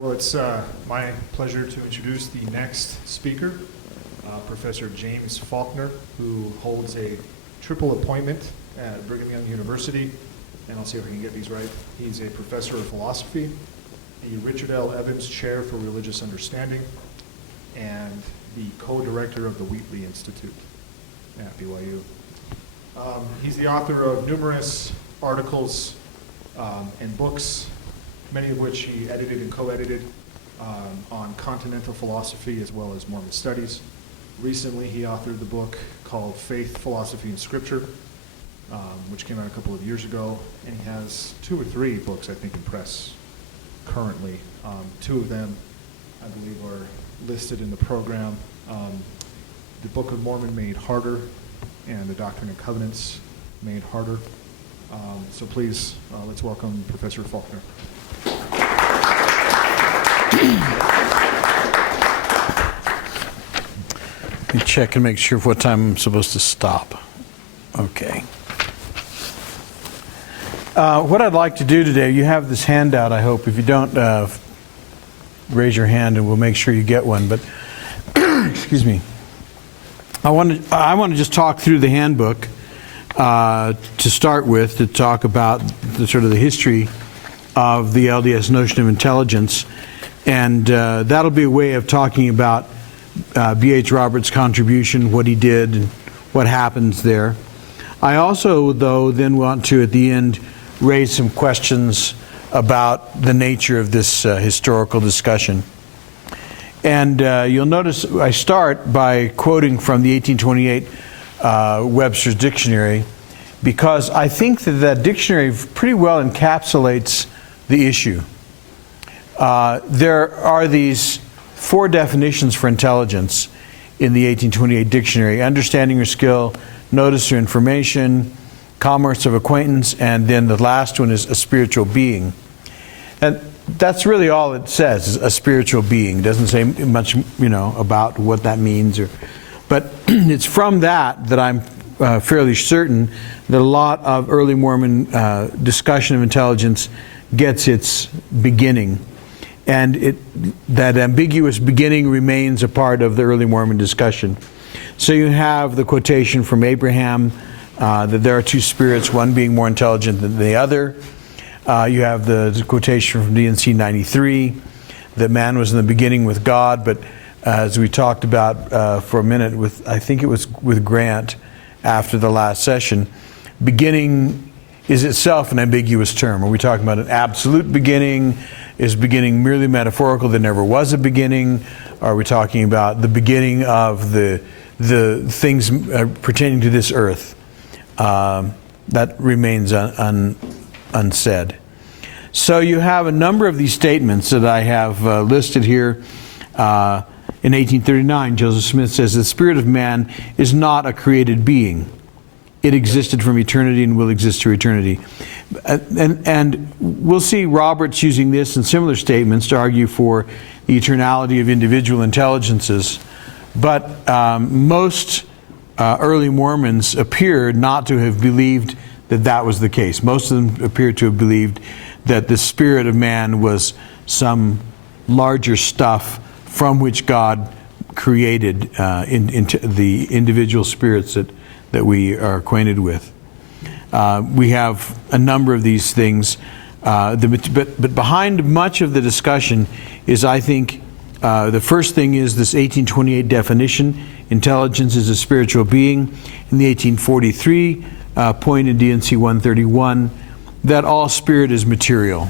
Well, it's my pleasure to introduce the next speaker, Professor James Faulconer, who holds a triple appointment at Brigham Young University, and I'll see if I can get these right. He's a professor of philosophy, the Richard L. Evans Chair for Religious Understanding, and the co-director of the Wheatley Institute at BYU. He's the author of numerous articles and books, many of which he edited and co-edited on continental philosophy as well as Mormon studies. Recently, he authored the book called Faith, Philosophy, and Scripture, which came out a couple of years ago, and he has 2 or 3 books, I think, in press currently. 2 of them, I believe, are listed in the program. The Book of Mormon Made Harder and the Doctrine and Covenants Made Harder. So please, let's welcome Professor Faulconer. Let me check and make sure what time I'm supposed to stop. Okay. What I'd like to do today, you have this handout, I hope. If you don't, raise your hand and we'll make sure you get one. But, excuse me. I want to just talk through the handbook to start with, to talk about the sort of the history of the LDS notion of intelligence. And that'll be a way of talking about B.H. Roberts' contribution, what he did, and what happens there. I also, though, then want to, at the end, raise some questions about the nature of this historical discussion. And you'll notice I start by quoting from the 1828 Webster's Dictionary, because I think that that dictionary pretty well encapsulates the issue. There are these 4 definitions for intelligence in the 1828 dictionary: understanding or skill, notice or information, commerce of acquaintance, and then the last one is a spiritual being. And that's really all it says, is a spiritual being. It doesn't say much, about what that means. But it's from that I'm fairly certain that a lot of early Mormon discussion of intelligence gets its beginning. And that ambiguous beginning remains a part of the early Mormon discussion. So you have the quotation from Abraham that there are 2 spirits, one being more intelligent than the other. You have the quotation from D&C 93 that man was in the beginning with God, but as we talked about for a minute with, I think it was with Grant after the last session, beginning is itself an ambiguous term. Are we talking about an absolute beginning? Is beginning merely metaphorical, there never was a beginning? Are we talking about the beginning of the things pertaining to this earth? That remains unsaid. So you have a number of these statements that I have listed here. In 1839, Joseph Smith says, "The spirit of man is not a created being. It existed from eternity and will exist to eternity." And we'll see Roberts using this and similar statements to argue for the eternality of individual intelligences. But most early Mormons appear not to have believed that that was the case. Most of them appear to have believed that the spirit of man was some larger stuff from which God created into the individual spirits that we are acquainted with. We have a number of these things, but behind much of the discussion is, I think, the first thing is this 1828 definition: intelligence is a spiritual being. In the 1843 point in D&C 131, that all spirit is material.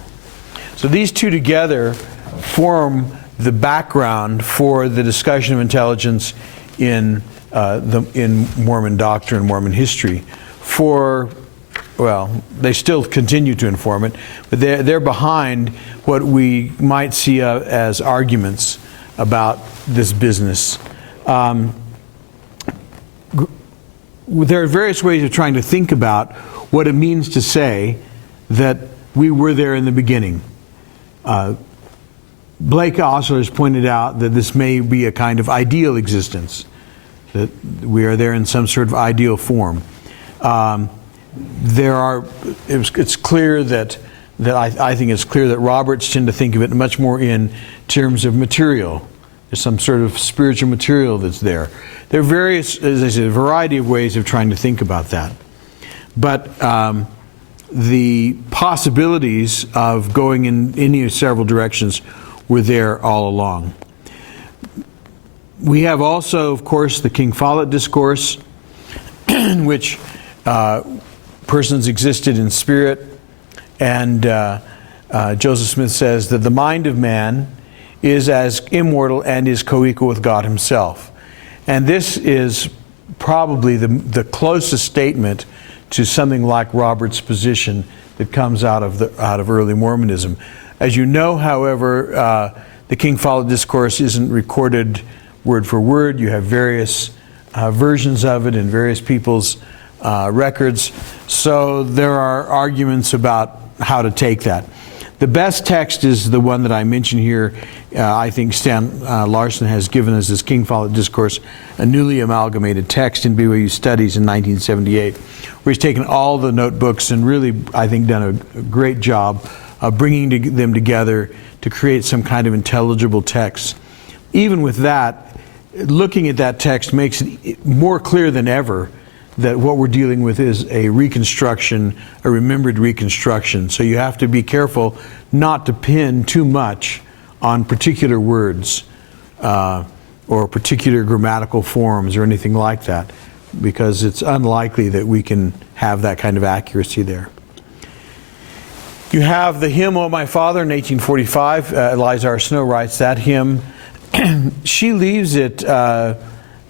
So these 2 together form the background for the discussion of intelligence in Mormon doctrine, Mormon history. They still continue to inform it, but they're behind what we might see as arguments about this business. There are various ways of trying to think about what it means to say that we were there in the beginning. Blake also has pointed out that this may be a kind of ideal existence, that we are there in some sort of ideal form. It's clear that that I think it's clear that Roberts tend to think of it much more in terms of material. There's some sort of spiritual material that's there. There are various, as I said, a variety of ways of trying to think about that. But the possibilities of going in any of several directions were there all along. We have also, of course, the King Follett Discourse, in which persons existed in spirit, and Joseph Smith says that the mind of man is as immortal and is co-equal with God himself. And this is probably the closest statement to something like Robert's position that comes out of early Mormonism. As you know, however, the King Follett Discourse isn't recorded word for word. You have various versions of it in various people's records. So there are arguments about how to take that. The best text is the one that I mentioned here. I think Stan Larson has given us this King Follett Discourse, a newly amalgamated text in BYU Studies in 1978, where he's taken all the notebooks and really, I think, done a great job of bringing them together to create some kind of intelligible text. Even with that, looking at that text makes it more clear than ever that what we're dealing with is a reconstruction, a remembered reconstruction. So you have to be careful not to pin too much on particular words or particular grammatical forms or anything like that, because it's unlikely that we can have that kind of accuracy there. You have the hymn, O My Father, in 1845. Eliza R. Snow writes that hymn. She leaves it,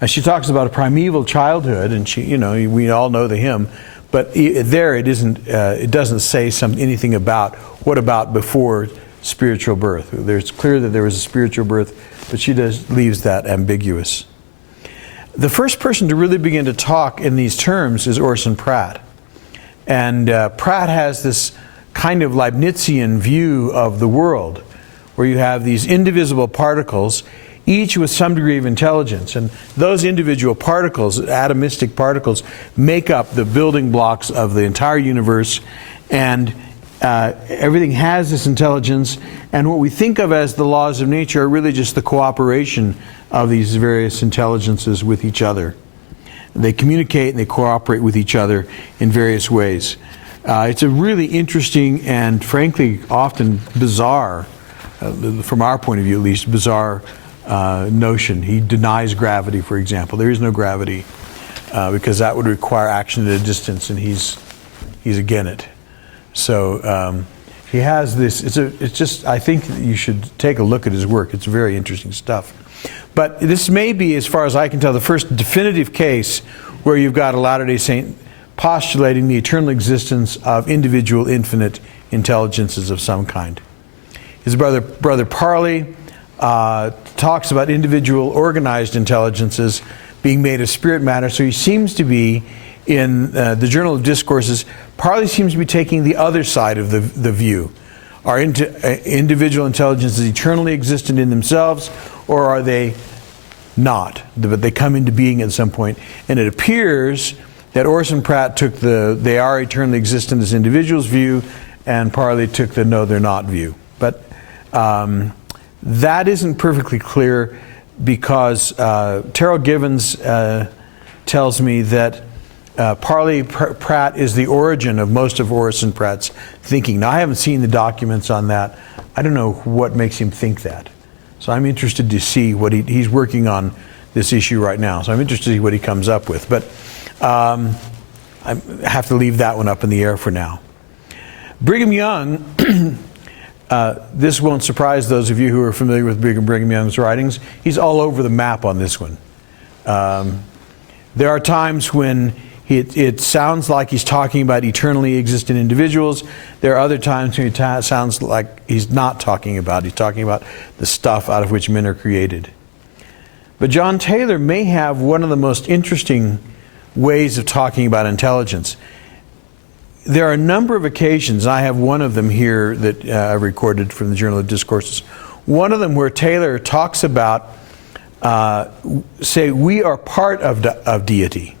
she talks about a primeval childhood, and she, we all know the hymn, but there it isn't. It doesn't say anything about what about before spiritual birth. It's clear that there was a spiritual birth, but she leaves that ambiguous. The first person to really begin to talk in these terms is Orson Pratt, and Pratt has this kind of Leibnizian view of the world, where you have these indivisible particles, each with some degree of intelligence. And those individual particles, atomistic particles, make up the building blocks of the entire universe. And everything has this intelligence. And what we think of as the laws of nature are really just the cooperation of these various intelligences with each other. They communicate and they cooperate with each other in various ways. It's a really interesting and frankly often bizarre, from our point of view at least, bizarre notion. He denies gravity, for example. There is no gravity because that would require action at a distance, and he's against it. So he has this. It's just. I think that you should take a look at his work. It's very interesting stuff. But this may be, as far as I can tell, the first definitive case where you've got a Latter-day Saint postulating the eternal existence of individual infinite intelligences of some kind. His brother Parley talks about individual organized intelligences being made of spirit matter. So he seems to be, in the Journal of Discourses, Parley seems to be taking the other side of the view. Are individual intelligences eternally existent in themselves, or are they not? But they come into being at some point. And it appears that Orson Pratt took the they are eternally existent as individuals view, and Parley took the no, they're not view. But that isn't perfectly clear, because Terrell Givens tells me that Parley Pratt is the origin of most of Orson Pratt's thinking. Now, I haven't seen the documents on that. I don't know what makes him think that. So I'm interested to see what he's working on this issue right now. So I'm interested to see what he comes up with. But I have to leave that one up in the air for now. Brigham Young, this won't surprise those of you who are familiar with Brigham Young's writings. He's all over the map on this one. There are times when it sounds like he's talking about eternally existent individuals. There are other times when it sounds like he's not talking about. He's talking about the stuff out of which men are created. But John Taylor may have one of the most interesting ways of talking about intelligence. There are a number of occasions, I have one of them here that I recorded from the Journal of Discourses, one of them where Taylor talks about, say, we are part of deity.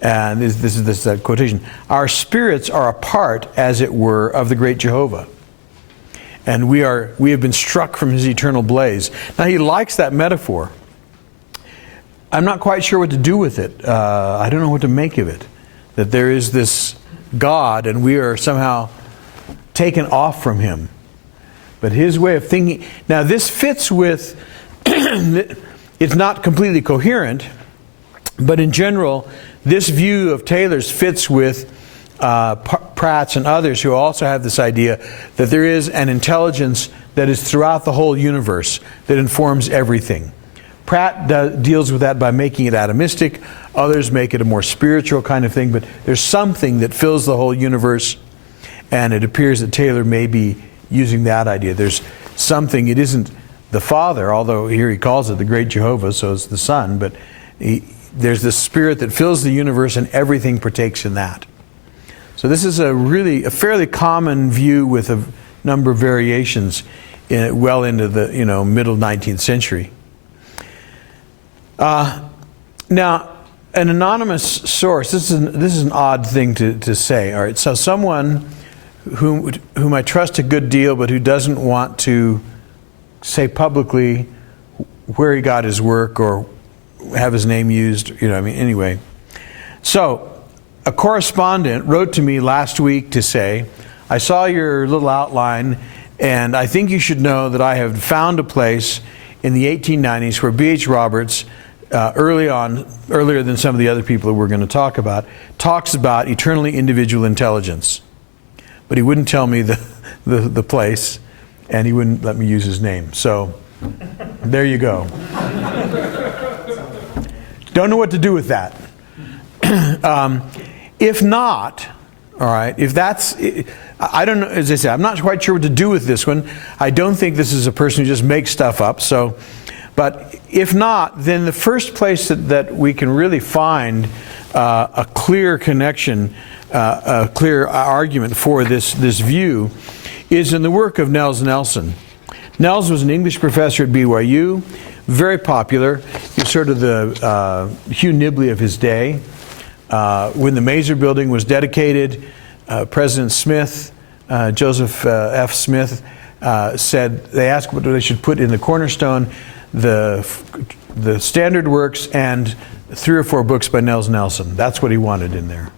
and this is quotation, our spirits are a part, as it were, of the great Jehovah. And we have been struck from his eternal blaze. Now, he likes that metaphor. I'm not quite sure what to do with it. I don't know what to make of it. That there is this God, and we are somehow taken off from him. But his way of thinking... Now, this fits with... it's not completely coherent, but in general, this view of Taylor's fits with Pratt's and others who also have this idea that there is an intelligence that is throughout the whole universe that informs everything. Pratt deals with that by making it atomistic. Others make it a more spiritual kind of thing, but there's something that fills the whole universe, and it appears that Taylor may be using that idea. There's something, it isn't the Father, although here he calls it the great Jehovah, so it's the Son, but there's this spirit that fills the universe and everything partakes in that. So this is a fairly common view with a number of variations well into the middle 19th century. Now, an anonymous source, this is an odd thing to say. All right, so someone whom I trust a good deal, but who doesn't want to say publicly where he got his work or have his name used, anyway. So, a correspondent wrote to me last week to say, I saw your little outline, and I think you should know that I have found a place in the 1890s where B.H. Roberts, earlier than some of the other people that we're going to talk about, talks about eternally individual intelligence. But he wouldn't tell me the place, and he wouldn't let me use his name. So, there you go. Don't know what to do with that. If not, all right, if that's, I don't know, as I said, I'm not quite sure what to do with this one. I don't think this is a person who just makes stuff up. So, but if not, then the first place that we can really find a clear connection, a clear argument for this view is in the work of Nels Nelson. Nels was an English professor at BYU, very popular. He was sort of the Hugh Nibley of his day. When the Mazer Building was dedicated, President Smith, Joseph F. Smith, said, they asked what they should put in the cornerstone, the standard works and 3 or 4 books by Nels Nelson. That's what he wanted in there.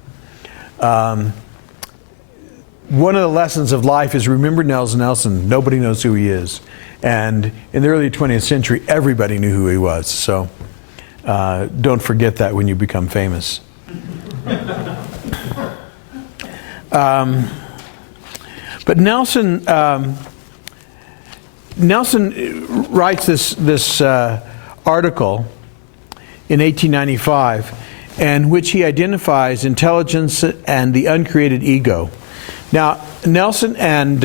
One of the lessons of life is remember Nels Nelson. Nobody knows who he is. And in the early 20th century, everybody knew who he was. So don't forget that when you become famous. But Nelson writes this article in 1895, in which he identifies intelligence and the uncreated ego. Now, Nelson and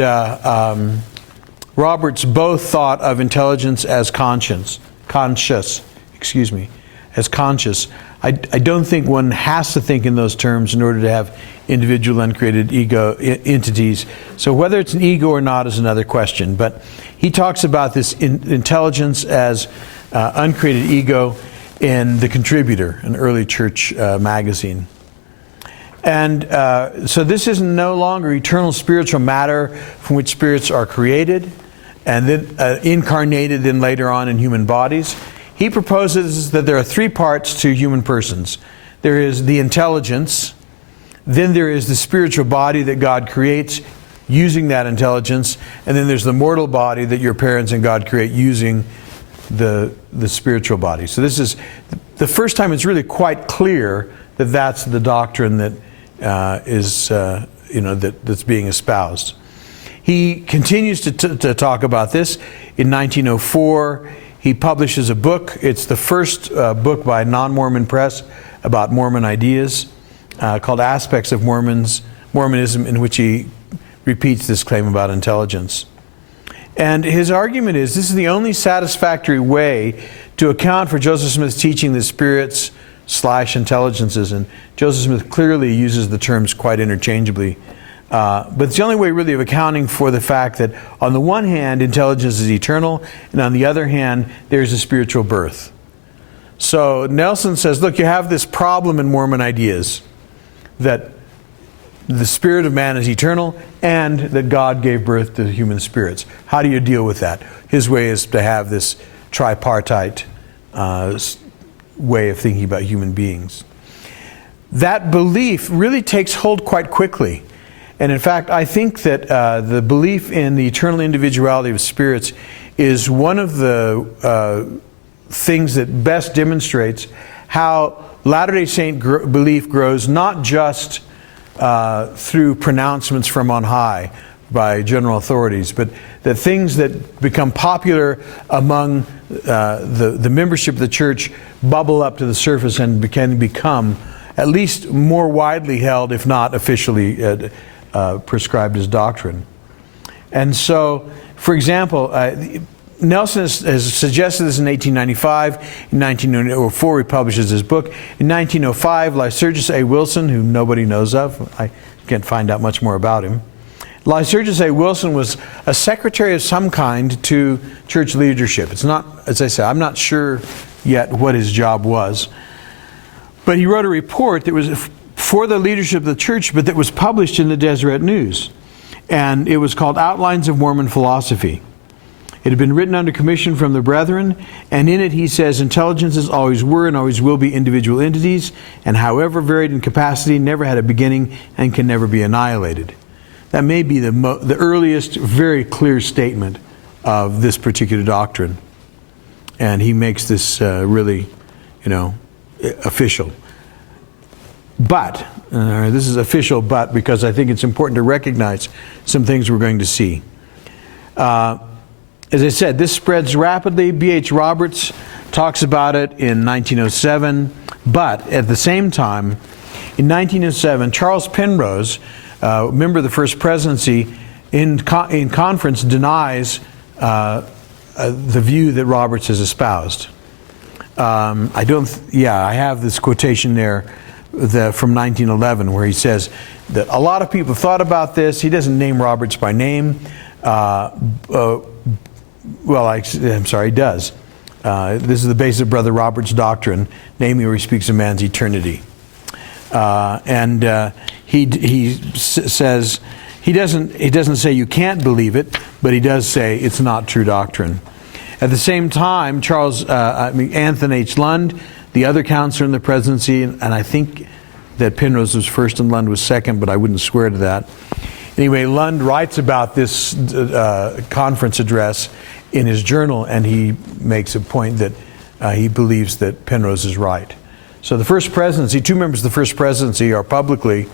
Roberts both thought of intelligence as conscious. I don't think one has to think in those terms in order to have individual uncreated ego entities. So whether it's an ego or not is another question. But he talks about this intelligence as uncreated ego in The Contributor, an early church magazine. And so this is no longer eternal spiritual matter from which spirits are created and then incarnated then later on in human bodies. He proposes that there are 3 parts to human persons. There is the intelligence, then there is the spiritual body that God creates using that intelligence, and then there's the mortal body that your parents and God create using the spiritual body. So this is the first time it's really quite clear that that's the doctrine that that's being espoused. He continues to talk about this. In 1904, he publishes a book. It's the first book by a non-Mormon press about Mormon ideas, called Aspects of Mormonism, in which he repeats this claim about intelligence. And his argument is this is the only satisfactory way to account for Joseph Smith's teaching the spirits / intelligences. And Joseph Smith clearly uses the terms quite interchangeably. But it's the only way really of accounting for the fact that on the one hand, intelligence is eternal, and on the other hand, there's a spiritual birth. So Nelson says, look, you have this problem in Mormon ideas, that the spirit of man is eternal and that God gave birth to human spirits. How do you deal with that? His way is to have this tripartite way of thinking about human beings. That belief really takes hold quite quickly. And in fact, I think that the belief in the eternal individuality of spirits is one of the things that best demonstrates how Latter-day Saint belief grows, not just through pronouncements from on high by general authorities, but the things that become popular among the membership of the church bubble up to the surface and can become at least more widely held, if not officially prescribed as doctrine. And so, for example, Nelson has suggested this in 1895. In 1904, he publishes his book. In 1905, Lycurgus A. Wilson, who nobody knows of, I can't find out much more about him. Lycurgus A. Wilson was a secretary of some kind to church leadership. It's not, as I say, I'm not sure yet what his job was. But he wrote a report that was for the leadership of the church, but that was published in the Deseret News. And it was called Outlines of Mormon Philosophy. It had been written under commission from the brethren, and in it he says, intelligences always were and always will be individual entities, and however varied in capacity, never had a beginning and can never be annihilated. That may be the earliest, very clear statement of this particular doctrine. And he makes this really, official. But, this is official but because I think it's important to recognize some things we're going to see. As I said, this spreads rapidly. B.H. Roberts talks about it in 1907. But at the same time, in 1907, Charles Penrose, member of the First Presidency, in conference denies the view that Roberts has espoused. I have this quotation there from 1911 where he says that a lot of people have thought about this. He doesn't name Roberts by name. I'm sorry, he does. This is the basis of Brother Robert's doctrine, namely where he speaks of man's eternity. He says, he doesn't say you can't believe it, but he does say it's not true doctrine. At the same time, Anthony H. Lund, the other counselor in the presidency, and I think that Penrose was first and Lund was second, but I wouldn't swear to that. Anyway, Lund writes about this conference address in his journal, and he makes a point that he believes that Penrose is right. So the First Presidency, two members of the First Presidency are publicly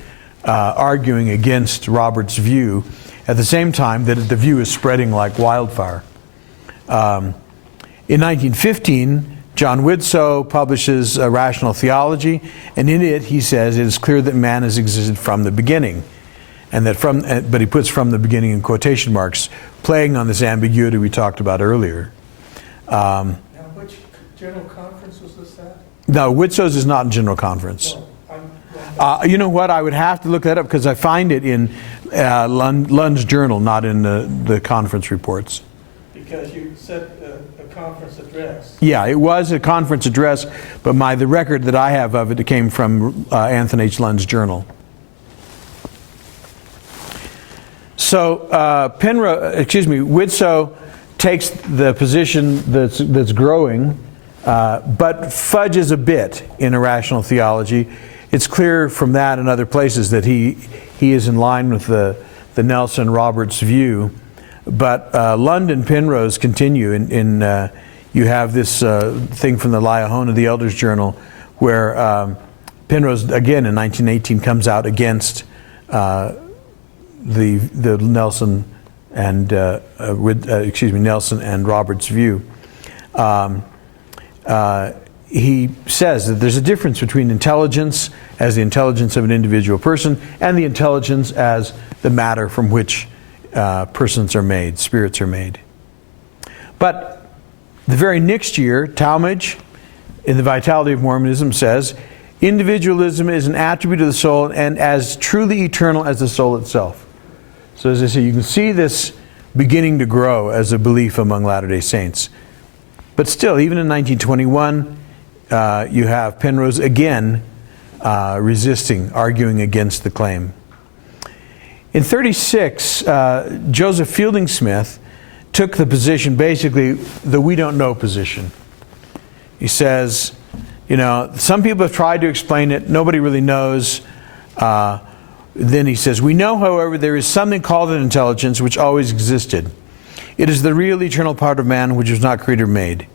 arguing against Roberts' view, at the same time that the view is spreading like wildfire. In 1915, John Widsoe publishes Rational Theology, and in it he says it is clear that man has existed from the beginning. And that but he puts "from the beginning" in quotation marks, playing on this ambiguity we talked about earlier. Now, which general conference was this at? No, Widsoe's is not in general conference. No, You know what? I would have to look that up because I find it in Lund's journal, not in the conference reports. because you said a conference address. Yeah, it was a conference address, but the record that I have of it came from Anthony H. Lund's journal. So Widsoe takes the position that's growing, but fudges a bit in Irrational Theology. It's clear from that and other places that he is in line with the Nelson Roberts view. But Lund and Penrose continue. You have this thing from the Liahona, the Elders Journal, where Penrose again in 1918 comes out against the Nelson and Nelson and Roberts view. He says that there's a difference between intelligence as the intelligence of an individual person and the intelligence as the matter from which persons are made, spirits are made. But the very next year, Talmage, in the Vitality of Mormonism, says, individualism is an attribute of the soul and as truly eternal as the soul itself. So as I say, you can see this beginning to grow as a belief among Latter-day Saints. But still, even in 1921, you have Penrose again resisting, arguing against the claim. In 36, Joseph Fielding Smith took the position, basically, the we don't know position. He says, some people have tried to explain it, nobody really knows. Then he says, we know, however, there is something called an intelligence which always existed. It is the real eternal part of man which was not created or made.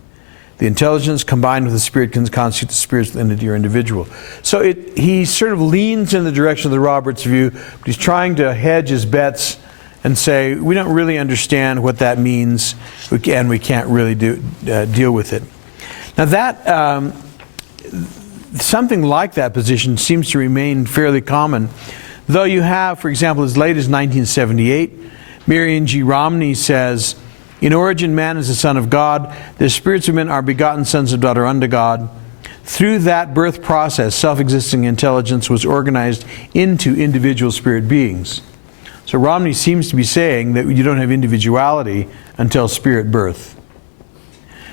The intelligence combined with the spirit can constitute the spiritual entity or individual. So he sort of leans in the direction of the Roberts view, but he's trying to hedge his bets and say, we don't really understand what that means, and we can't really deal with it. Now that, something like that position seems to remain fairly common, though you have, for example, as late as 1978, Marion G. Romney says, in origin, man is the son of God. The spirits of men are begotten sons of daughter unto God. Through that birth process, self-existing intelligence was organized into individual spirit beings. So Romney seems to be saying that you don't have individuality until spirit birth.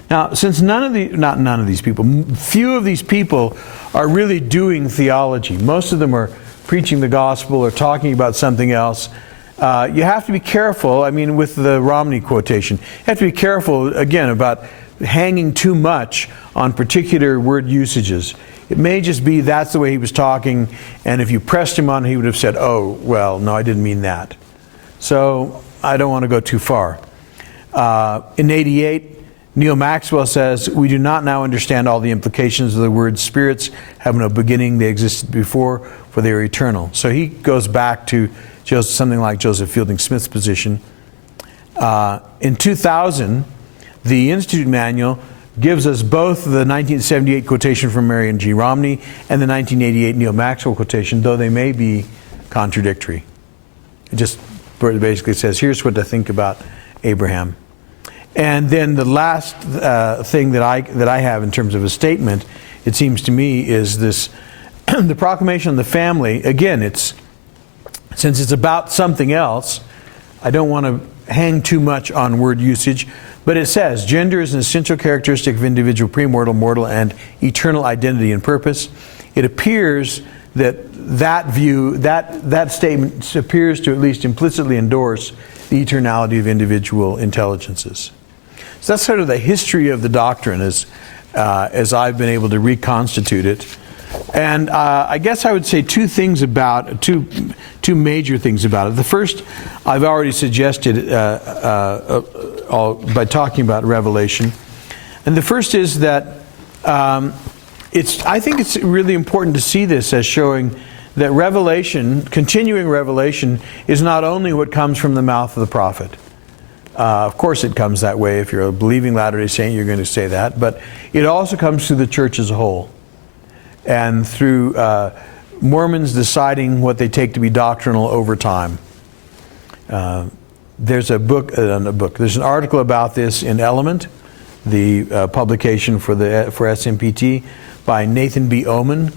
Now, since few of these people are really doing theology. Most of them are preaching the gospel or talking about something else. You have to be careful, with the Romney quotation, you have to be careful, again, about hanging too much on particular word usages. It may just be that's the way he was talking, and if you pressed him on it, he would have said, oh, well, no, I didn't mean that. So I don't want to go too far. In 88, Neil Maxwell says, we do not now understand all the implications of the word spirits have no beginning, they existed before, for they are eternal. So he goes back to something like Joseph Fielding Smith's position. In 2000, the Institute Manual gives us both the 1978 quotation from Marion G. Romney and the 1988 Neil Maxwell quotation, though they may be contradictory. It just basically says, here's what to think about Abraham. And then the last thing that I have in terms of a statement, it seems to me, is this, the proclamation of the family. Again, since it's about something else, I don't want to hang too much on word usage, but it says, gender is an essential characteristic of individual premortal, mortal, and eternal identity and purpose. It appears that view, that statement appears to at least implicitly endorse the eternality of individual intelligences. So that's sort of the history of the doctrine as I've been able to reconstitute it. And I guess I would say two major things about it. The first, I've already suggested by talking about Revelation. And the first is that I think it's really important to see this as showing that revelation, continuing revelation, is not only what comes from the mouth of the prophet. Of course it comes that way. If you're a believing Latter-day Saint, you're going to say that. But it also comes through the church as a whole. And through Mormons deciding what they take to be doctrinal over time. There's an article about this in Element, the publication for SMPT, by Nathan B. Oman,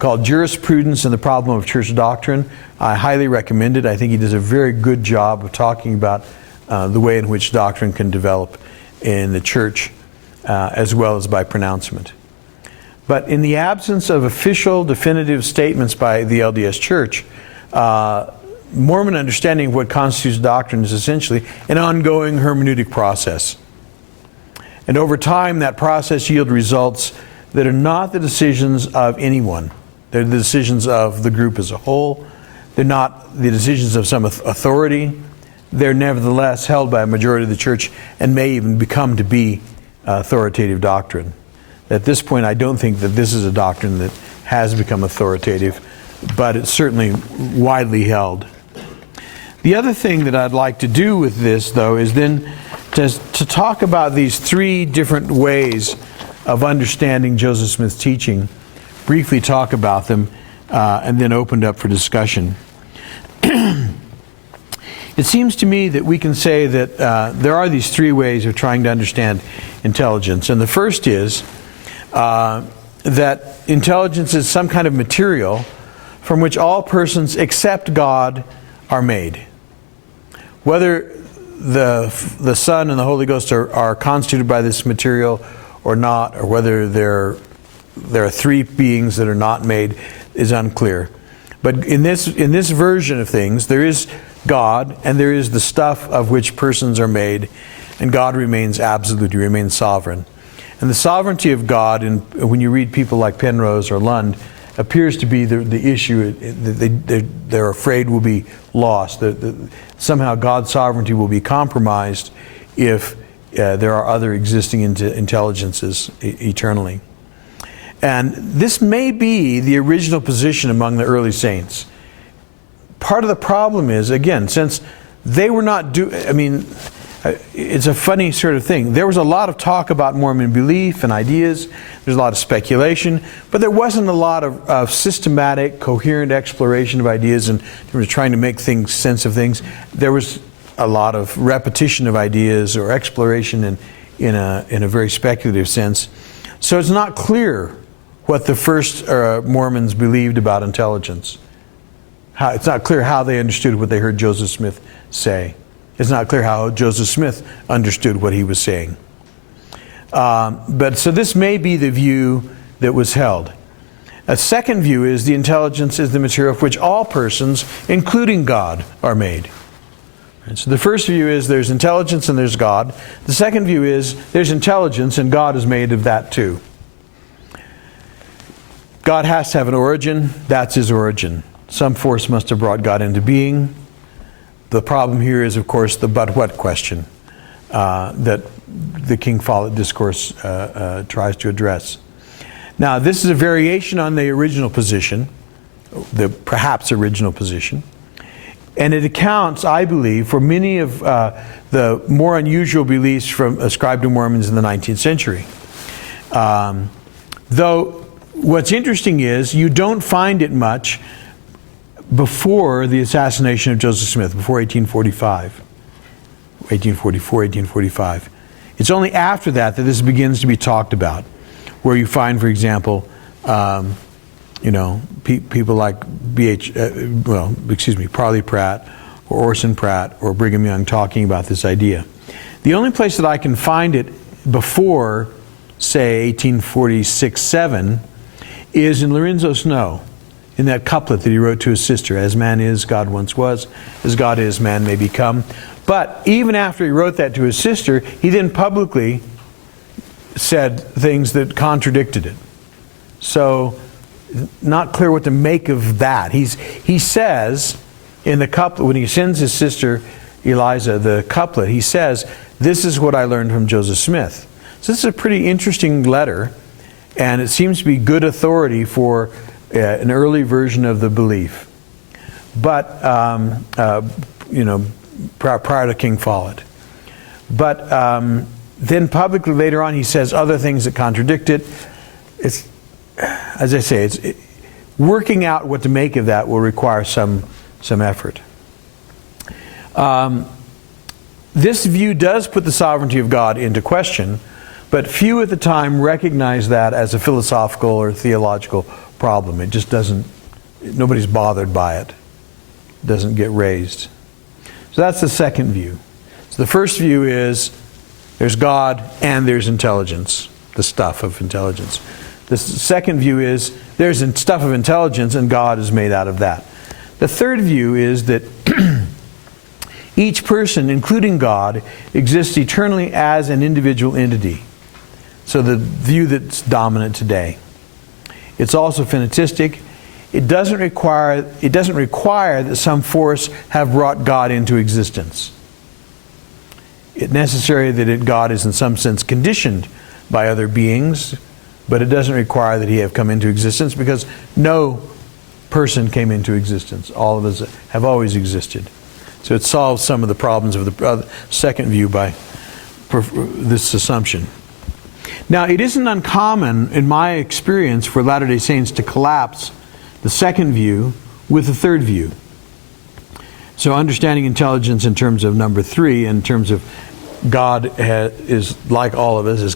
called Jurisprudence and the Problem of Church Doctrine. I highly recommend it. I think he does a very good job of talking about the way in which doctrine can develop in the church, as well as by pronouncement. But in the absence of official, definitive statements by the LDS Church, Mormon understanding of what constitutes doctrine is essentially an ongoing hermeneutic process. And over time, that process yields results that are not the decisions of anyone. They're the decisions of the group as a whole. They're not the decisions of some authority. They're nevertheless held by a majority of the church and may even become to be authoritative doctrine. At this point, I don't think that this is a doctrine that has become authoritative, but it's certainly widely held. The other thing that I'd like to do with this, though, is then to talk about these three different ways of understanding Joseph Smith's teaching, briefly talk about them, and then opened up for discussion. It seems to me that we can say that there are these three ways of trying to understand intelligence. And the first is that intelligence is some kind of material from which all persons except God are made. Whether the Son and the Holy Ghost are constituted by this material or not, or whether they're there are three beings that are not made is unclear. But in this version of things, there is God, and there is the stuff of which persons are made, and God remains absolute, he remains sovereign. And the sovereignty of God, when you read people like Penrose or Lund, appears to be the issue they're afraid will be lost. Somehow God's sovereignty will be compromised if there are other existing intelligences eternally. And this may be the original position among the early saints. Part of the problem is, again, since they were not it's a funny sort of thing. There was a lot of talk about Mormon belief and ideas. There's a lot of speculation, but there wasn't a lot of systematic, coherent exploration of ideas and trying to make sense of things. There was a lot of repetition of ideas or exploration in a very speculative sense. So it's not clear what the first Mormons believed about intelligence. It's not clear how they understood what they heard Joseph Smith say. It's not clear how Joseph Smith understood what he was saying. But so this may be the view that was held. A second view is the intelligence is the material of which all persons, including God, are made. And so the first view is there's intelligence and there's God. The second view is there's intelligence and God is made of that too. God has to have an origin. That's his origin. Some force must have brought God into being. The problem here is, of course, the but what question that the King Follett discourse tries to address. Now, this is a variation on the original position, the perhaps original position, and it accounts, I believe, for many of the more unusual beliefs ascribed to Mormons in the 19th century. Though, what's interesting is you don't find it before the assassination of Joseph Smith, before 1845. It's only after that this begins to be talked about, where you find, for example, people like Parley Pratt or Orson Pratt or Brigham Young talking about this idea. The only place that I can find it before, say, 1846-7 is in Lorenzo Snow, in that couplet that he wrote to his sister, "As man is, God once was. As God is, man may become." But even after he wrote that to his sister, he then publicly said things that contradicted it. So, not clear what to make of that. He says in the couplet, when he sends his sister Eliza the couplet, he says, "This is what I learned from Joseph Smith." So this is a pretty interesting letter, and it seems to be good authority for an early version of the belief. But, prior to King Follett. But then publicly later on he says other things that contradict it. It's, as I say, working out what to make of that will require some effort. This view does put the sovereignty of God into question, but few at the time recognize that as a philosophical or theological problem. It just doesn't, nobody's bothered by it. It doesn't get raised. So that's the second view. So the first view is there's God and there's intelligence, the stuff of intelligence. The second view is there's stuff of intelligence and God is made out of that. The third view is that each person, including God, exists eternally as an individual entity. So the view that's dominant today. It's also finitistic. It doesn't require that some force have brought God into existence. It's necessary that God is in some sense conditioned by other beings, but it doesn't require that he have come into existence, because no person came into existence. All of us have always existed. So it solves some of the problems of the second view by this assumption. Now, it isn't uncommon, in my experience, for Latter-day Saints to collapse the second view with the third view. So understanding intelligence in terms of number 3, in terms of God is like all of us,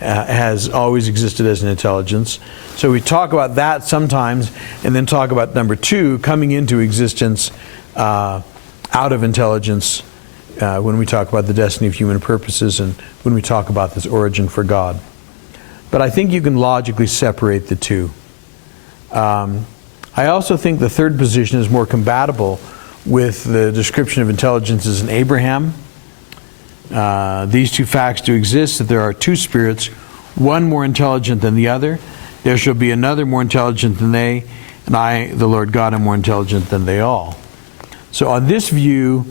has always existed as an intelligence. So we talk about that sometimes, and then talk about number 2, coming into existence out of intelligence, when we talk about the destiny of human purposes and when we talk about this origin for God. But I think you can logically separate the two. I also think the third position is more compatible with the description of intelligences in Abraham. These two facts do exist, that there are two spirits, one more intelligent than the other. There shall be another more intelligent than they, and I, the Lord God, am more intelligent than they all. So on this view,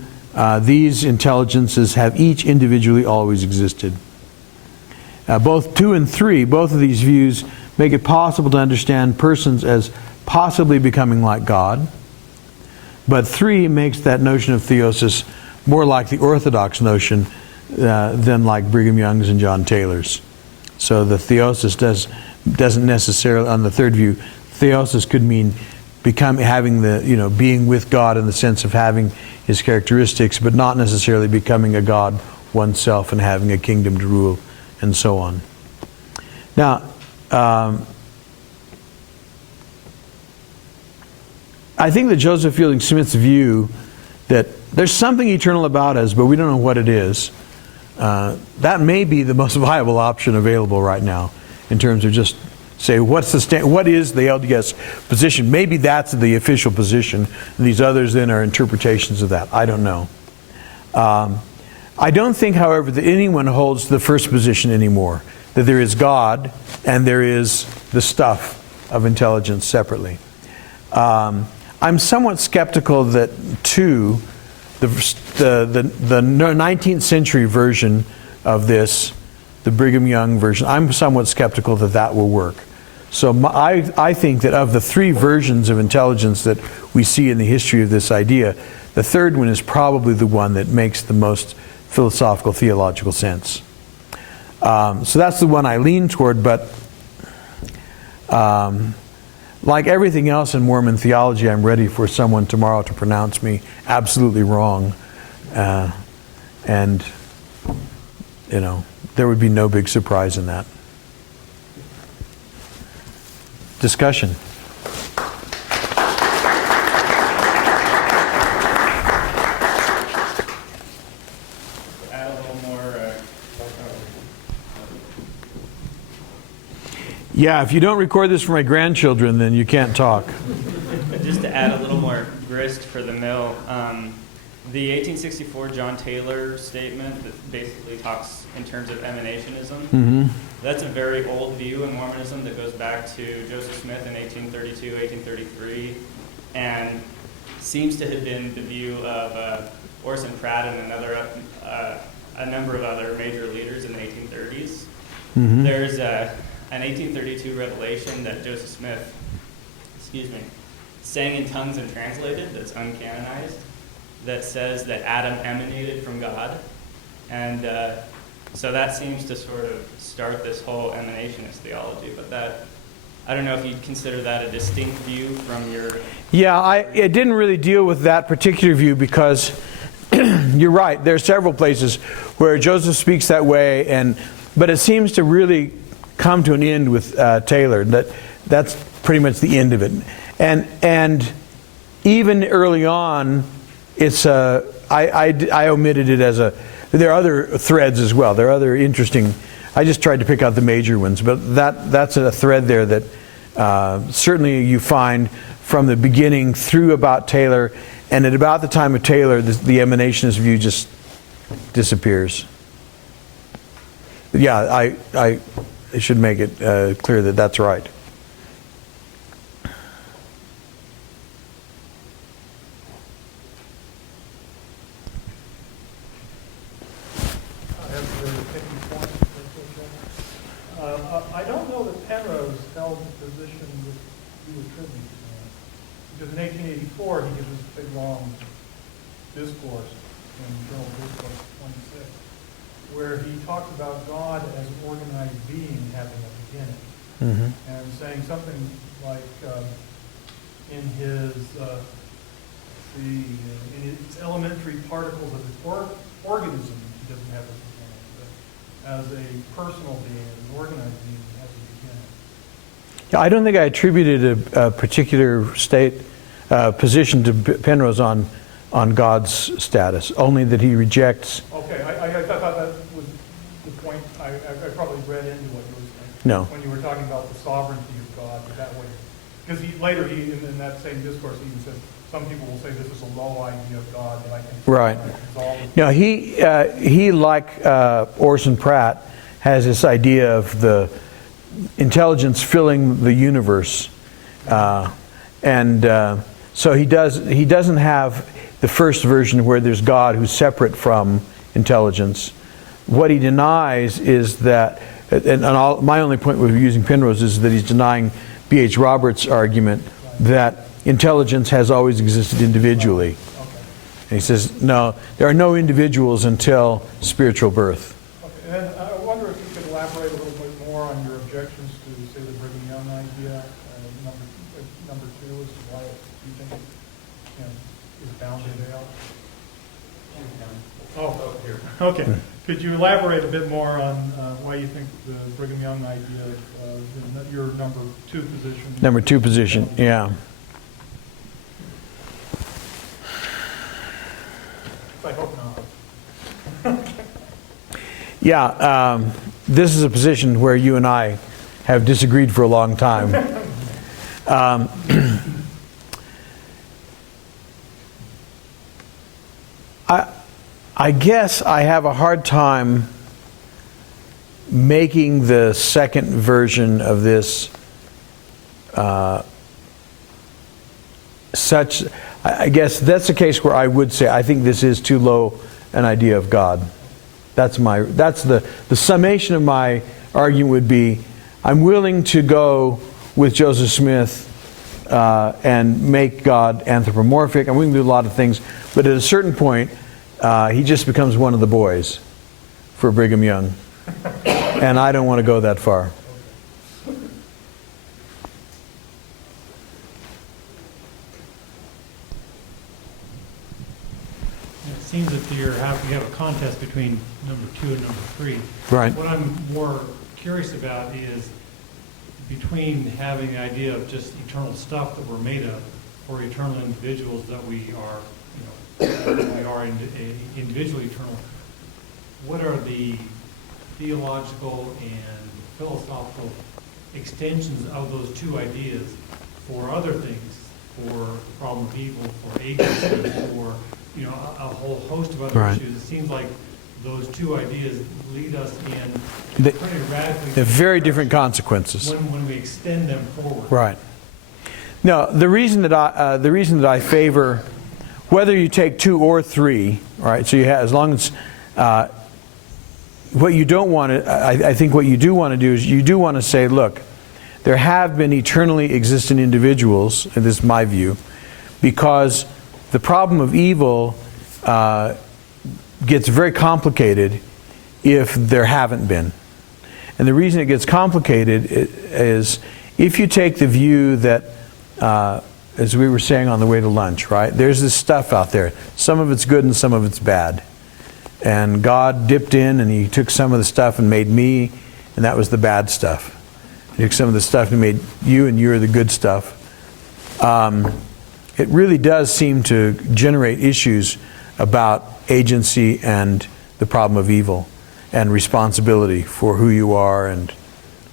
these intelligences have each individually always existed. Both 2 and 3, both of these views make it possible to understand persons as possibly becoming like God. But 3 makes that notion of theosis more like the Orthodox notion than like Brigham Young's and John Taylor's. So the theosis doesn't necessarily, on the third view, theosis could mean having the, being with God in the sense of having His characteristics, but not necessarily becoming a God oneself and having a kingdom to rule, and so on. Now, I think that Joseph Fielding Smith's view that there's something eternal about us, but we don't know what it is, that may be the most viable option available right now in terms of just say, what is the LDS position? Maybe that's the official position. These others then are interpretations of that. I don't know. I don't think, however, that anyone holds the first position anymore, that there is God and there is the stuff of intelligence separately. I'm somewhat skeptical that, too, the 19th century version of this, the Brigham Young version, I'm somewhat skeptical that that will work. So I think that of the 3 versions of intelligence that we see in the history of this idea, the third one is probably the one that makes the most philosophical, theological sense. So that's the one I lean toward, but like everything else in Mormon theology, I'm ready for someone tomorrow to pronounce me absolutely wrong. And, there would be no big surprise in that. Discussion. Add a little more. Yeah, if you don't record this for my grandchildren, then you can't talk. Just to add a little more grist for the mill, the 1864 John Taylor statement that basically talks in terms of emanationism, that's a very old view in Mormonism that goes back to Joseph Smith in 1832, 1833, and seems to have been the view of Orson Pratt and a number of other major leaders in the 1830s. There's an 1832 revelation that Joseph Smith, sang in tongues and translated, that's uncanonized, that says that Adam emanated from God. And so that seems to sort of start this whole emanationist theology. But that, I don't know if you'd consider that a distinct view from your... Yeah, it didn't really deal with that particular view because you're right, there are several places where Joseph speaks that way, but it seems to really come to an end with Taylor. That's pretty much the end of it. And even early on, it's I omitted it as there are other threads as well. There are other interesting, I just tried to pick out the major ones, but that's a thread there that certainly you find from the beginning through about Taylor, and at about the time of Taylor, the emanationist view just disappears. But yeah, I should make it clear that that's right. I don't know that Penrose held the position that you attribute to him. Because in 1884, he gives us a big, long discourse in Journal Discourse 26, where he talks about God as an organized being having a beginning. And saying something like in his elementary particles of his organism, he doesn't have a beginning. But as a personal being, an organized being, he has a beginning. Yeah, I don't think I attributed a particular position to Penrose on God's status, only that he rejects. Okay, I thought that was the point. I probably read into what you were saying. No. When you were talking about the sovereignty of God, that way. Because later, in that same discourse, he even says, some people will say this is a low idea of God that I can Right. resolve it. No, he like Orson Pratt, has this idea of the intelligence filling the universe. So he doesn't have the first version where there's God who's separate from intelligence. What he denies is that, my only point with using Penrose is that he's denying B.H. Roberts' argument that intelligence has always existed individually. And he says, no, there are no individuals until spiritual birth. Okay, and I wonder if you could elaborate a little bit more on your objections to, say, the Brigham Young idea, number two, as to why you think it is bounded out. Oh, here. Okay. Could you elaborate a bit more on why you think the Brigham Young idea, your number two position? Number two position, yeah. I hope not. Yeah, this is a position where you and I have disagreed for a long time. I guess I have a hard time making the second version of this such. I guess that's a case where I would say I think this is too low an idea of God. That's the summation of my argument would be, I'm willing to go with Joseph Smith and make God anthropomorphic. I'm willing to do a lot of things, but at a certain point, he just becomes one of the boys for Brigham Young, and I don't want to go that far. It seems that you have a contest between number 2 and number 3. Right. What I'm more curious about is between having the idea of just eternal stuff that we're made of, or eternal individuals that we are individually eternal. What are the theological and philosophical extensions of those two ideas for other things, for the problem of evil, for agency, for a whole host of other Right. issues? It seems like those two ideas lead us in pretty radically. They're very different consequences. When we extend them forward. Right. Now, the reason that I favor whether you take 2 or 3, all right. So you have, as long as what you don't want to, I think what you do want to do is you do want to say, look, there have been eternally existent individuals, and this is my view, because the problem of evil gets very complicated if there haven't been. And the reason it gets complicated is if you take the view that, as we were saying on the way to lunch, right? There's this stuff out there. Some of it's good and some of it's bad. And God dipped in and he took some of the stuff and made me, and that was the bad stuff. He took some of the stuff and made you, and you're the good stuff. It really does seem to generate issues about agency and the problem of evil and responsibility for who you are and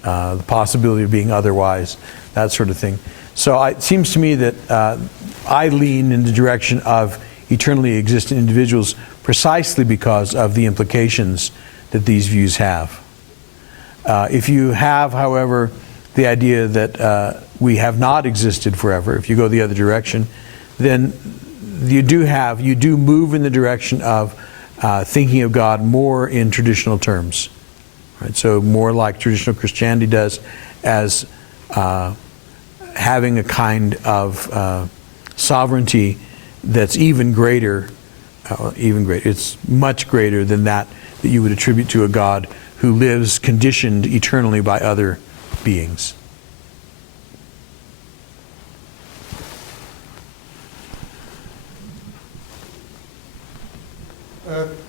the possibility of being otherwise, that sort of thing. So it seems to me that I lean in the direction of eternally existent individuals precisely because of the implications that these views have. If you have, however, the idea that we have not existed forever, if you go the other direction, then you do move in the direction of thinking of God more in traditional terms. Right? So more like traditional Christianity does, as having a kind of sovereignty that's even greater. It's much greater than that you would attribute to a God who lives conditioned eternally by other beings.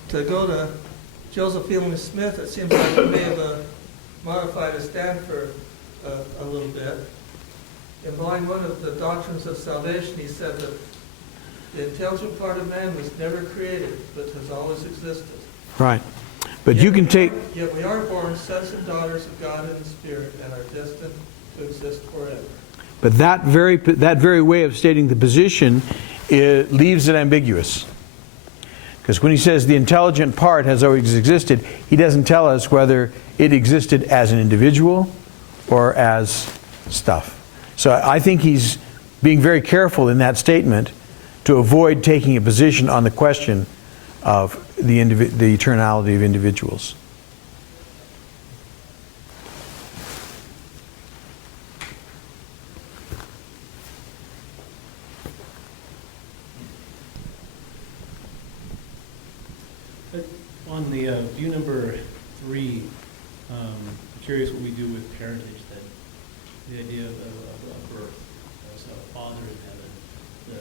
To go to Joseph Fielding Smith, it seems like he may have modified his Stanford a little bit. In volume 1 of the Doctrines of Salvation, he said that the intelligent part of man was never created, but has always existed. Right. But you can take, Yet we are born sons and daughters of God in the Spirit and are destined to exist forever. but that very way of stating the position, it leaves it ambiguous. Because when he says the intelligent part has always existed, he doesn't tell us whether it existed as an individual or as stuff. So I think he's being very careful in that statement to avoid taking a position on the question of the eternality of individuals. On the view number 3, I'm curious what we do with parentage then. The idea of birth. So Father in heaven, the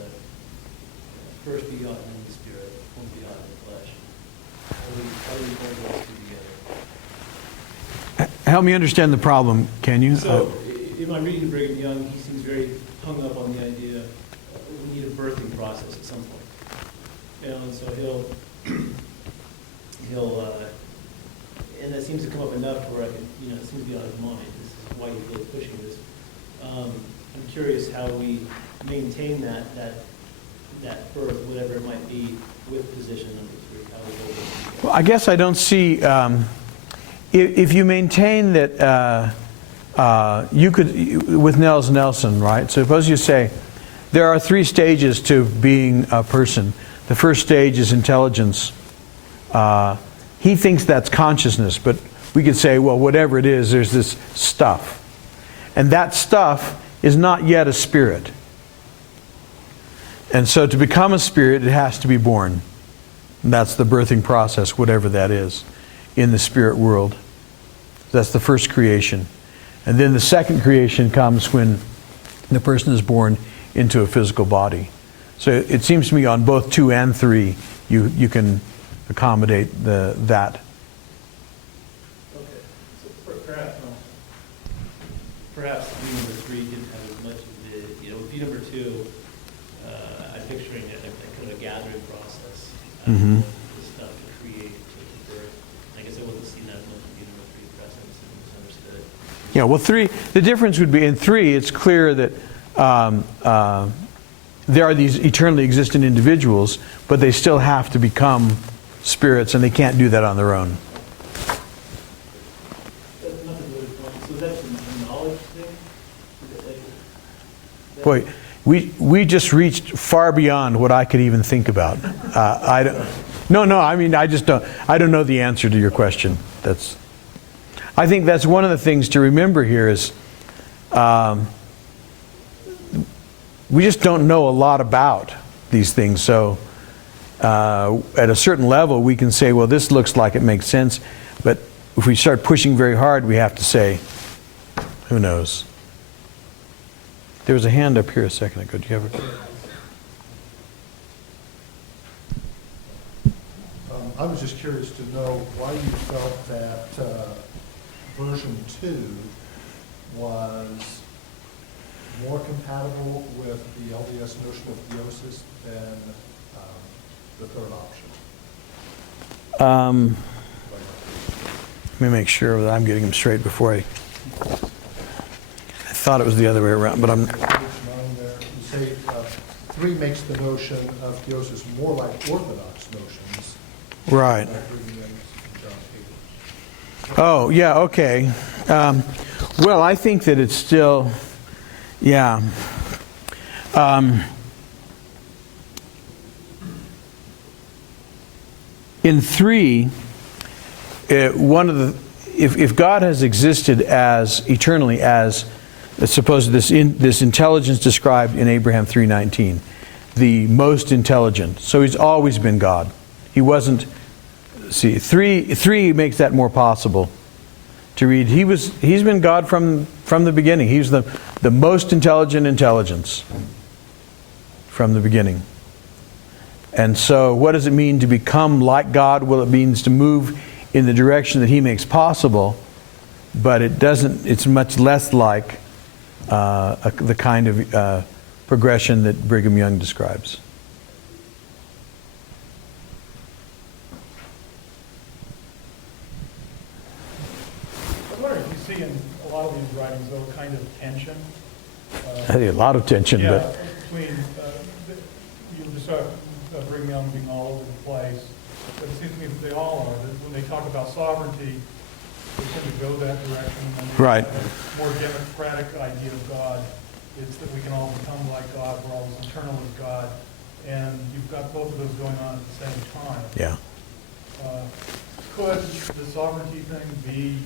first begotten in the Spirit, only begotten in the flesh. How do we hold those two together? Help me understand the problem, can you? So, in my reading of Brigham Young, he seems very hung up on the idea we need a birthing process at some point. You know, and so he'll and that seems to come up enough to where I can, it seems to be on his mind. This is why he's really pushing this. I'm curious how we maintain that birth, whatever it might be, with position number 3. How we hold it. Well, I guess I don't see. If you maintain that you could, with Nels Nelson, right? So suppose you say there are 3 stages to being a person. The first stage is intelligence. He thinks that's consciousness, but we could say, well, whatever it is, there's this stuff. And that stuff is not yet a spirit. And so to become a spirit, it has to be born. And that's the birthing process, whatever that is, in the spirit world. That's the first creation. And then the second creation comes when the person is born into a physical body. So it seems to me on both 2 and 3, you can accommodate that. Okay, so perhaps view number 3 didn't have as much of the, view number 2, I'm picturing a kind of a gathering process. Mhm. The stuff to create, to birth. I guess I wasn't seeing that much in view number 3 presence and misunderstood. Yeah, well, 3, the difference would be in 3, it's clear that there are these eternally existent individuals, but they still have to become spirits, and they can't do that on their own. That's not a good point. So that's a knowledge thing? Boy, we just reached far beyond what I could even think about. I don't know the answer to your question. I think that's one of the things to remember here is we just don't know a lot about these things. So at a certain level, we can say, well, this looks like it makes sense. But if we start pushing very hard, we have to say, who knows? There was a hand up here a second ago. Do you have a... I was just curious to know why you felt that version 2 was more compatible with the LDS notion of theosis than the third option. Let me make sure that I'm getting them straight before I thought it was the other way around, but I'm... Page 9 there, you say 3 makes the notion of theosis more like Orthodox notions. Right. Like Brigham Young's and John Taylor's. Oh, yeah, okay. Well, I think that it's still... Yeah. In 3, if God has existed as eternally as, suppose this intelligence described in Abraham 3:19, the most intelligent. So he's always been God. He wasn't. See, 3 makes that more possible to read. He's been God from the beginning. He's the most intelligent intelligence from the beginning. And so what does it mean to become like God? Well, it means to move in the direction that He makes possible, but it's much less like the kind of progression that Brigham Young describes. these writings, though, a kind of tension. I think a lot of tension, Yeah, but between, you just Brigham Young being all over the place, but it seems to me that they all are. That when they talk about sovereignty, they tend to go that direction. And they Right. have a more democratic idea of God. It's that we can all become like God, we're all as eternal as God. And you've got both of those going on at the same time. yeah. Could the sovereignty thing be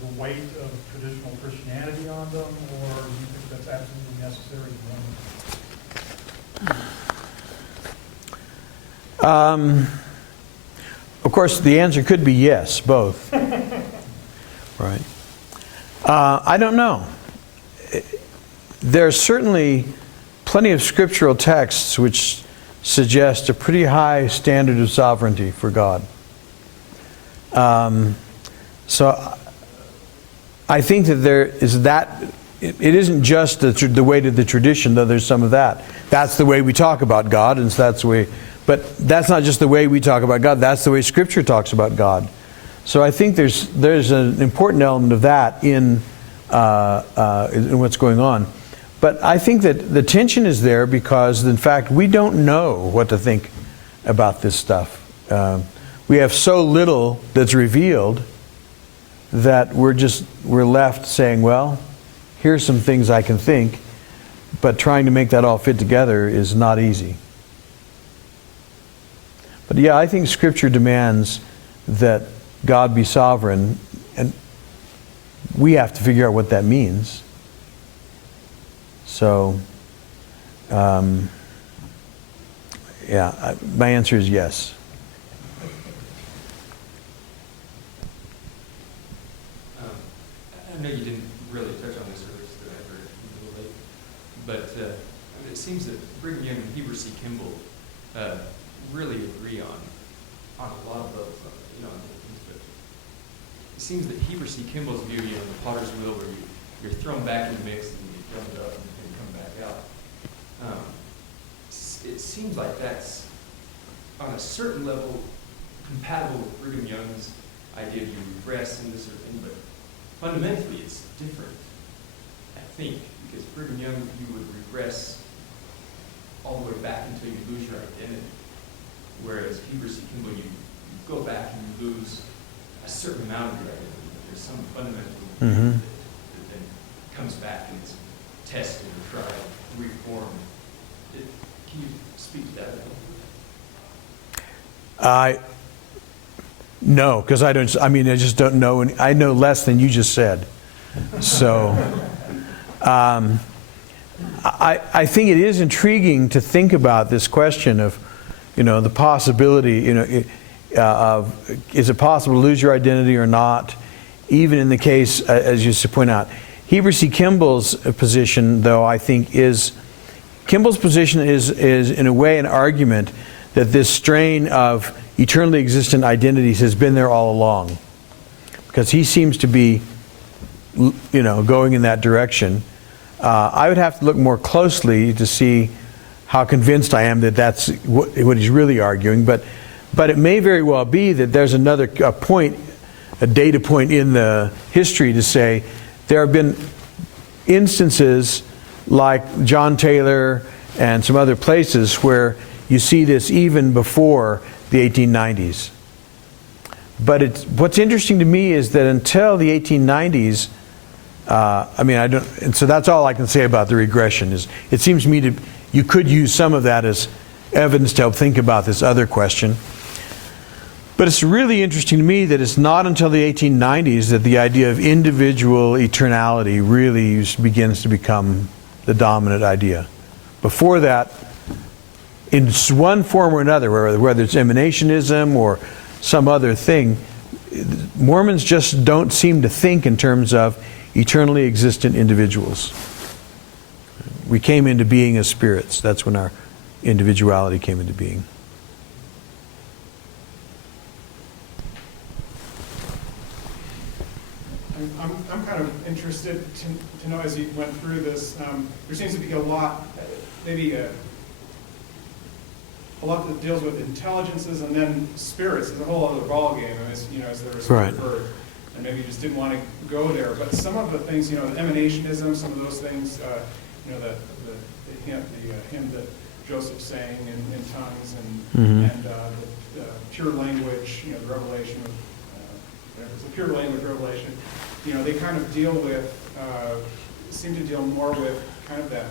the weight of traditional Christianity on them, or do you think that's absolutely necessary to run? Of course, the answer could be yes, both. Right. I don't know. There's certainly plenty of scriptural texts which suggest a pretty high standard of sovereignty for God. So I think that there is that. It isn't just the weight of the tradition, though there's some of that. That's the way we talk about God, and so that's the way. But that's not just the way we talk about God. That's the way Scripture talks about God. So I think there's an important element of that in what's going on. But I think that the tension is there because, in fact, we don't know what to think about this stuff. We have so little that's revealed that we're left saying, well, here's some things I can think, but trying to make that all fit together is not easy. But yeah, I think Scripture demands that God be sovereign, and we have to figure out what that means. So, my answer is yes. I know you didn't really touch on this earlier, so I heard it a little late, but it seems that Brigham Young and Heber C. Kimball really agree on a lot of those, things, but it seems that Heber C. Kimball's view, the potter's wheel, where you're thrown back in the mix and you drum it up and come back out. It seems like that's, on a certain level, compatible with Brigham Young's idea of you regress and this sort of thing, but fundamentally it's different, I think, because Brigham Young, you would regress all the way back until you lose your identity, whereas Heber C. Kimball, you go back and you lose a certain amount of your identity, but there's some fundamental that then comes back and it's tested or tried, reformed. Can you speak to that a little? No, because I just don't know. I know less than you just said. So, I think it is intriguing to think about this question of, the possibility, of is it possible to lose your identity or not, even in the case, as you point out. Heber C. Kimball's position, though, I think Kimball's position is in a way an argument that this strain of eternally existent identities has been there all along, because he seems to be, going in that direction. I would have to look more closely to see how convinced I am that that's what he's really arguing. But it may very well be that there's another point, a data point in the history to say there have been instances like John Taylor and some other places where you see this even before the 1890s. But what's interesting to me is that until the 1890s, and so that's all I can say about the regression. Is it seems to me you could use some of that as evidence to help think about this other question. But it's really interesting to me that it's not until the 1890s that the idea of individual eternality really begins to become the dominant idea. Before that, in one form or another, whether it's emanationism or some other thing, Mormons just don't seem to think in terms of eternally existent individuals. We came into being as spirits. That's when our individuality came into being. I'm kind of interested to know, as you went through this, there seems to be a lot that deals with intelligences and then spirits is a whole other ballgame, as there was Right. birth. and maybe you just didn't want to go there. But some of the things, emanationism, some of those things, the hymn that Joseph sang in tongues, and the pure language, the revelation of the pure language revelation. They kind of seem to deal more with kind of that.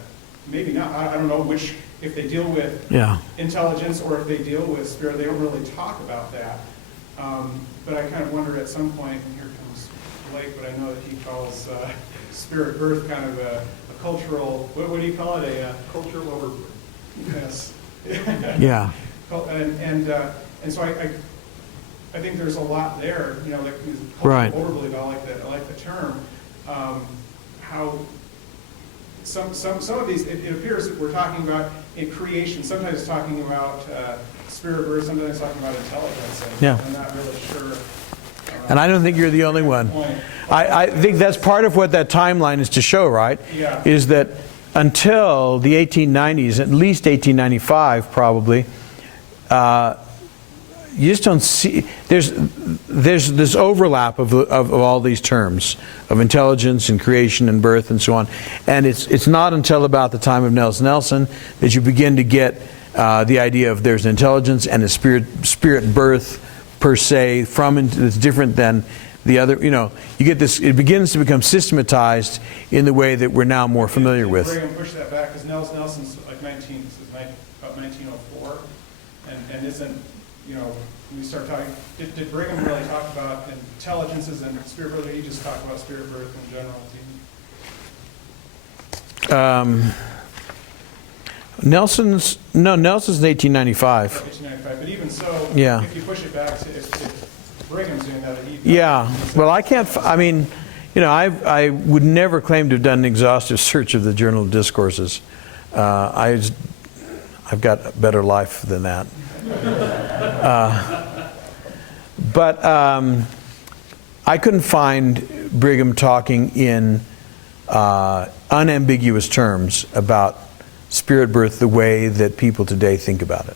Maybe not. I don't know if they deal with intelligence or if they deal with spirit. They don't really talk about that. But I kind of wondered at some point, and here comes Blake, but I know that he calls spirit birth kind of a cultural, what do you call it? A cultural overbirth. Yes. Yeah. And so I think there's a lot there, like Right. overbelief. I like the term. How some of these, it appears that we're talking about in creation. Sometimes talking about spirit birth. Sometimes talking about intelligence. And Yeah. I'm not really sure. And I don't think you're the only one. I think that's part of what that timeline is to show, right? Yeah. Is that until the 1890s, at least 1895 probably, you just don't see, there's this overlap of all these terms of intelligence and creation and birth and so on. And it's not until about the time of Nelson that you begin to get the idea of there's an intelligence and a spirit birth per se that's different than the other. You get this, it begins to become systematized in the way that we're now more familiar with. Brigham pushed that back because Nelson's like about 1904, and isn't, when we start talking, did Brigham really talk about intelligences and spirit birth, or he just talked about spirit birth in general? Nelson's 1895. 1895, but even so, Yeah. if you push it back to if Brigham's doing that, Well, I can't. I would never claim to have done an exhaustive search of the Journal of Discourses. I've got a better life than that. But I couldn't find Brigham talking in unambiguous terms about spirit birth the way that people today think about it.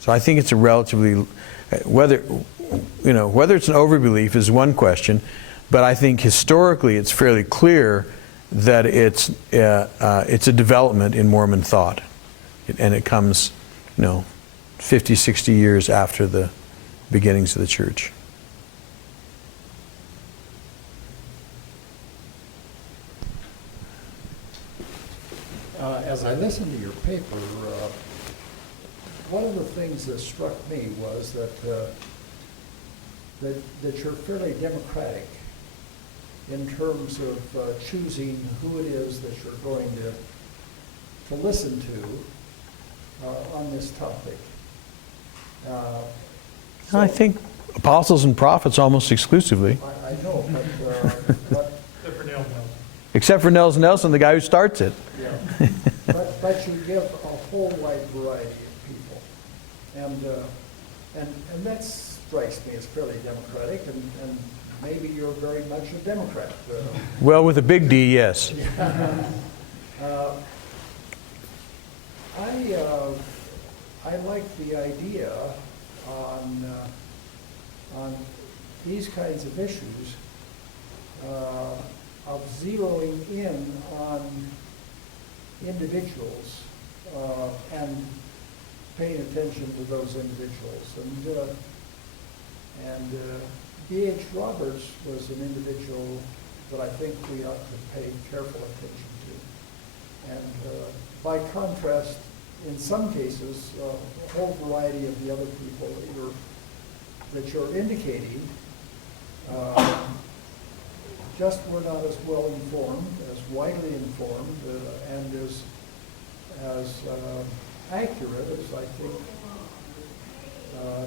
So I think it's a relatively, whether it's an overbelief is one question, but I think historically it's fairly clear that it's a development in Mormon thought, and it comes, 50, 60 years after the beginnings of the church. As I listened to your paper, one of the things that struck me was that you're fairly democratic in terms of choosing who it is that you're going to listen to on this topic. I think apostles and prophets almost exclusively. I know, but Except for Nelson, the guy who starts it. yeah. But you give a whole wide variety of people, and that strikes me as fairly democratic, and maybe you're very much a Democrat. Well, with a big D, yes. I like the idea on these kinds of issues of zeroing in on individuals and paying attention to those individuals. And B.H. Roberts was an individual that I think we ought to pay careful attention to. And by contrast, in some cases, a whole variety of the other people that you're indicating just were not as well informed, as widely informed, and as accurate as I think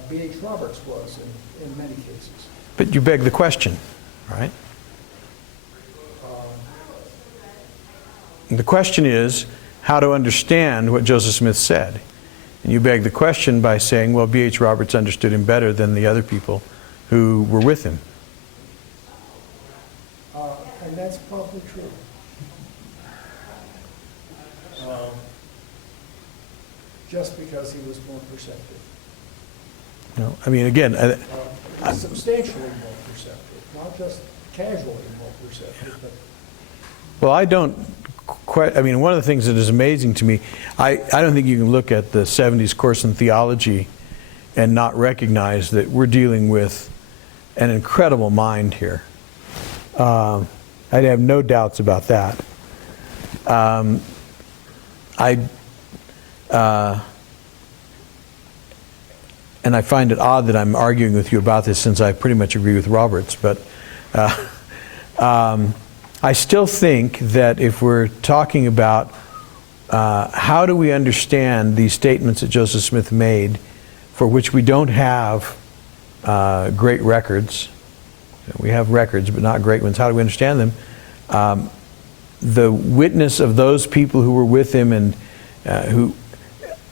B.H. Roberts was in many cases. But you beg the question, right? The question is how to understand what Joseph Smith said. And you beg the question by saying, well, B.H. Roberts understood him better than the other people who were with him. And that's probably true. Just because he was more perceptive. No, I mean, again, Substantially more perceptive, not just casually more perceptive, but well, I don't quite, I mean, one of the things that is amazing to me, I don't think you can look at the 70s course in theology and not recognize that we're dealing with an incredible mind here. I have no doubts about that. And I find it odd that I'm arguing with you about this since I pretty much agree with Roberts, but I still think that if we're talking about how do we understand these statements that Joseph Smith made, for which we don't have great records, we have records but not great ones, how do we understand them? The witness of those people who were with him and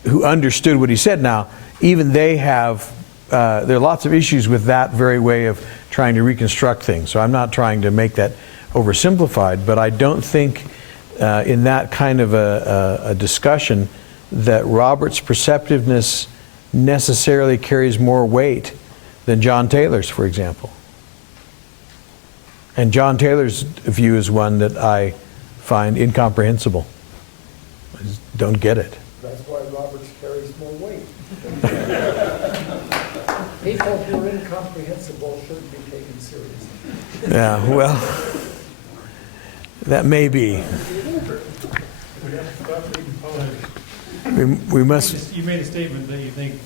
who understood what he said. Now, even they have, there are lots of issues with that very way of trying to reconstruct things. So I'm not trying to make that oversimplified, but I don't think in that kind of a discussion that Robert's perceptiveness necessarily carries more weight than John Taylor's, for example. And John Taylor's view is one that I find incomprehensible. I just don't get it. that's why Roberts carries more weight. People who are incomprehensible shouldn't be taken seriously. Yeah, well, that may be. We must. You made a statement that you think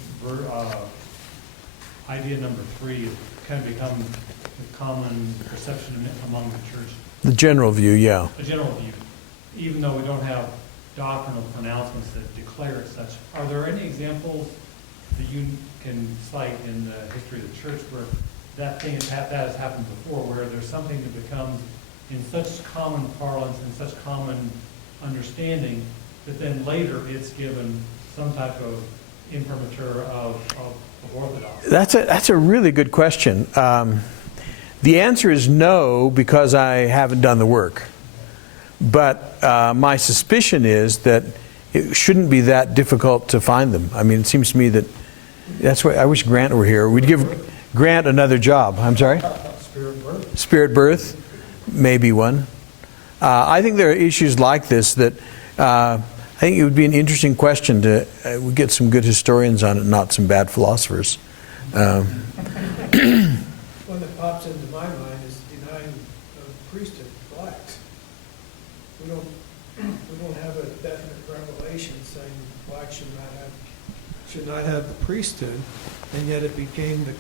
idea number 3 kind of become the common perception among the church. The general view, yeah. The general view, even though we don't have doctrinal pronouncements that declare it such. Are there any examples that you can cite in the history of the church where that has happened before, where there's something that becomes in such common parlance and such common understanding that then later it's given some type of imprimatur of orthodoxy? That's a really good question. The answer is no, because I haven't done the work. But my suspicion is that it shouldn't be that difficult to find them. I mean, it seems to me that that's why I wish Grant were here. We'd give Grant another job. I'm sorry? Spirit birth. Spirit birth, maybe one. I think there are issues like this that I think it would be an interesting question to we get some good historians on it, not some bad philosophers. One that pops into my mind is denying priesthood to blacks. We don't have a definite revelation saying blacks should not have the priesthood, and yet it became the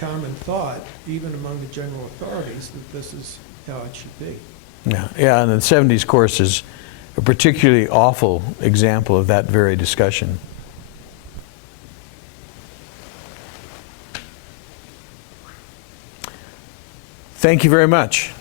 common thought, even among the general authorities, that this is how it should be. Yeah, and the 70s course is a particularly awful example of that very discussion. Thank you very much.